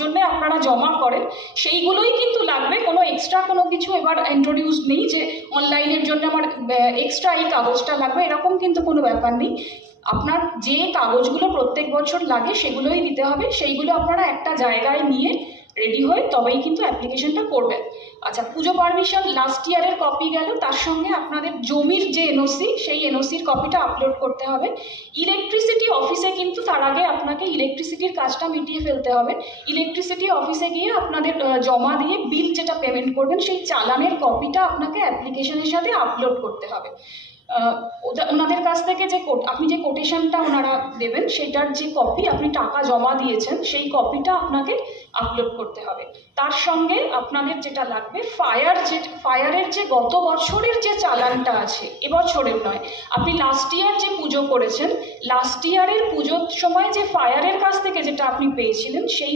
জন্য আপনারা জমা করেন সেইগুলোই কিন্তু লাগবে, কোনো এক্সট্রা কোনো কিছু এবার ইন্ট্রোডিউস নেই যে অনলাইনের জন্য আমার এক্সট্রা এই কাগজটা লাগবে, এরকম কিন্তু কোনো ব্যাপার নেই। আপনার যে কাগজগুলো প্রত্যেক বছর লাগে সেগুলোই দিতে হবে, সেইগুলো আপনারা একটা জায়গায় নিয়ে রেডি হয়ে তবেই কিন্তু অ্যাপ্লিকেশনটা করবেন। আচ্ছা, পুজো পারমিশন লাস্ট ইয়ারের কপি গেল, তার সঙ্গে আপনাদের জমির যে এনওসি সেই এনওসির কপিটা আপলোড করতে হবে। ইলেকট্রিসিটি অফিসে কিন্তু তার আগে আপনাকে ইলেকট্রিসিটির কাজটা মিটিয়ে ফেলতে হবে। ইলেকট্রিসিটি অফিসে গিয়ে আপনাদের জমা দিয়ে বিল যেটা পেমেন্ট করবেন সেই চালানের কপিটা আপনাকে অ্যাপ্লিকেশনের সাথে আপলোড করতে হবে। ওনাদের কাছ থেকে যে আপনি যে কোটেশনটা ওনারা দেবেন সেটার যে কপি আপনি টাকা জমা দিয়েছেন সেই কপিটা আপনাকে আপলোড করতে হবে। তার সঙ্গে আপনাদের যেটা লাগবে ফায়ারের যে গত বছরের যে চালানটা আছে, এবছরের নয়, আপনি লাস্ট ইয়ার যে পুজো করেছেন লাস্ট ইয়ারের পুজোর সময় যে ফায়ারের কাছ থেকে যেটা আপনি পেয়েছিলেন সেই